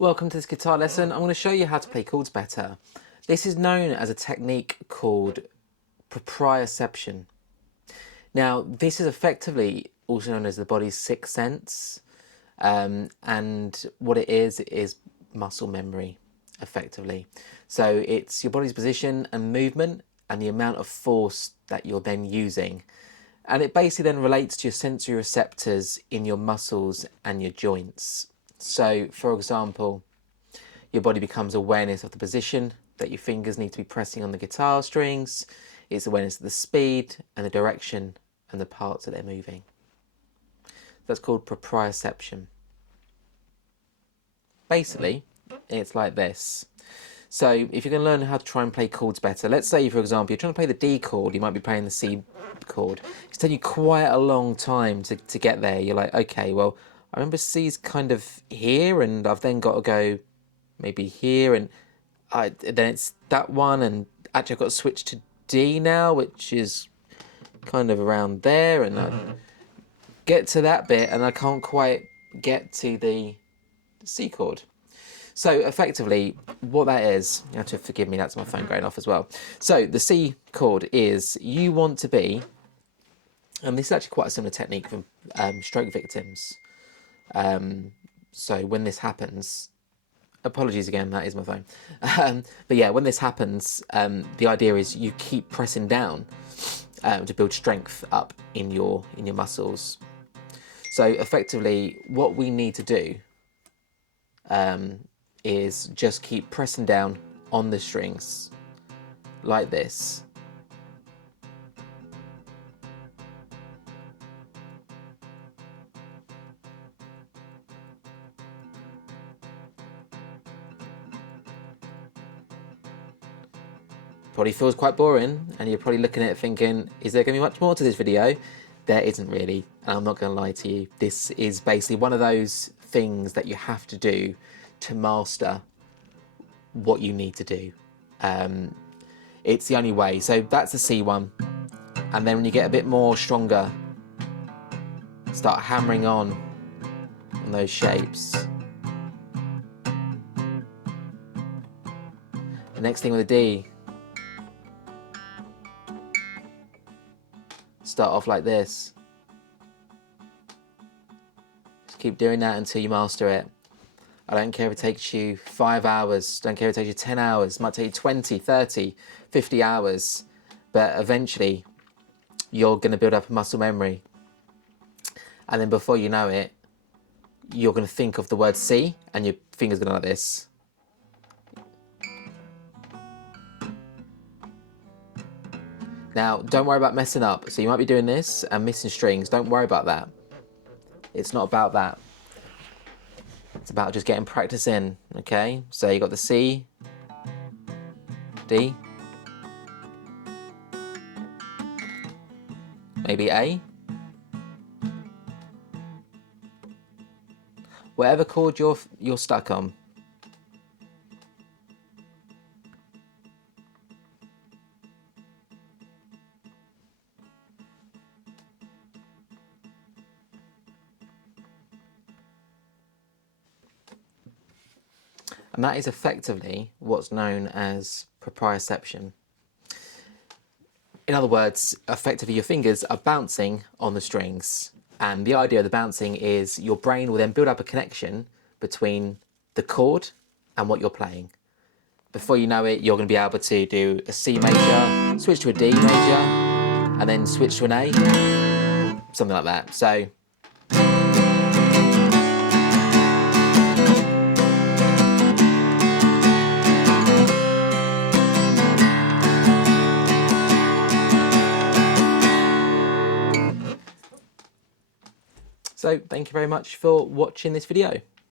Welcome to this guitar lesson. I'm going to show you how to play chords better. This is known as a technique called proprioception. Now, this is effectively also known as the body's sixth sense, and what it is muscle memory, effectively. So it's your body's position and movement and the amount of force that you're then using. And it basically then relates to your sensory receptors in your muscles and your joints. So, for example, your body becomes awareness of the position that your fingers need to be pressing on the guitar strings. It's awareness of the speed and the direction and the parts that they're moving. That's called proprioception. Basically, it's like this. So if you're going to learn how to try and play chords better, let's say, for example, you're trying to play the D chord, you might be playing the C chord. It's taking you quite a long time to get there. You're like, okay, well, I remember C's kind of here, and I've then got to go maybe here, and then it's that one, and actually I've got to switch to D now, which is kind of around there, and I get to that bit, and I can't quite get to the C chord. So effectively, what that is, you have to forgive me, that's my phone going off as well. So the C chord is, you want to be, and this is actually quite a similar technique from stroke victims. So when this happens, apologies again, that is my phone. But yeah, when this happens, the idea is you keep pressing down to build strength up in your muscles. So effectively, what we need to do is just keep pressing down on the strings like this. Probably feels quite boring, and you're probably looking at it thinking, is there going to be much more to this video? There isn't really, and I'm not going to lie to you. This is basically one of those things that you have to do to master what you need to do. It's the only way. So that's the C one, and then when you get a bit more stronger, start hammering on those shapes. The next thing with a D, start off like this. Just keep doing that until you master it. I don't care if it takes you 5 hours, don't care if it takes you 10 hours, it might take you 20, 30, 50 hours, but eventually you're going to build up a muscle memory. And then before you know it, you're going to think of the word C and your finger's going to like this. Now, don't worry about messing up. So you might be doing this and missing strings. Don't worry about that. It's not about that. It's about just getting practice in, okay? So you got the C, D, maybe A. Whatever chord you're stuck on. And that is effectively what's known as proprioception. In other words, effectively your fingers are bouncing on the strings. And the idea of the bouncing is your brain will then build up a connection between the chord and what you're playing. Before you know it, you're going to be able to do a C major, switch to a D major, and then switch to an A, something like that. So thank you very much for watching this video.